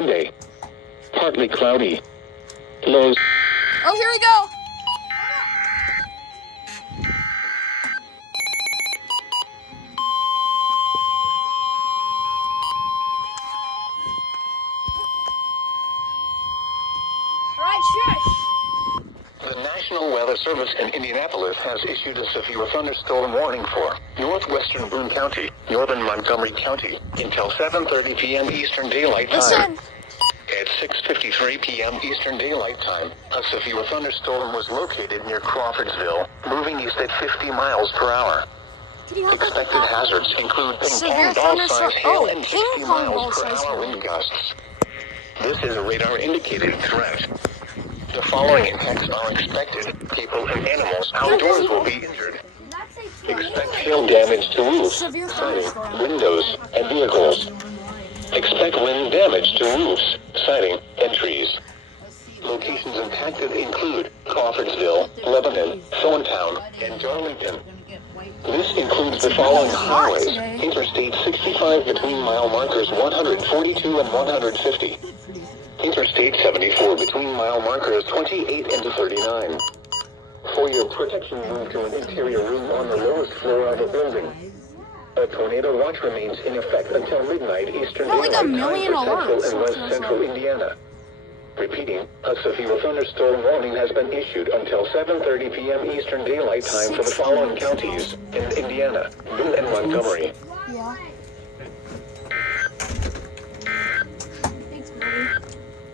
Monday. Partly cloudy. Lows. Oh, here we go. Right, shush. The National Weather Service in Indianapolis has issued a severe thunderstorm warning for northwestern Boone County, northern Montgomery County, until 7:30 p.m. Eastern Daylight Time. Listen. At 6:53 p.m. Eastern Daylight Time, a severe thunderstorm was located near Crawfordsville, moving east at 50 miles per hour. Expected hazards include ping-pong ball-sized hail and 60 miles per hour wind gusts. This is a radar-indicated threat. The following impacts are expected. People and animals outdoors will be injured. Expect hail damage to roofs, siding, windows, and vehicles. Expect wind damage to roofs, siding, and trees. Locations impacted include Crawfordsville, Lebanon, Thorntown, and Darlington. This includes the following highways: Interstate 65 between mile markers 142 and 150. Interstate 74 between mile markers 28 and 39. For your protection, move to an interior room on the lowest floor of a building. A tornado watch remains in effect until midnight Eastern Daylight Time for central and west central Indiana. Repeating, a severe thunderstorm warning has been issued until 7:30 p.m. Eastern Daylight Time for the following counties in Indiana: Boone and Montgomery. Yeah. Thanks, buddy.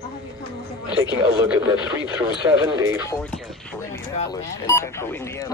I'll have you come look at my Taking a look at the 3 through 7 day forecast for Indianapolis and central Indiana.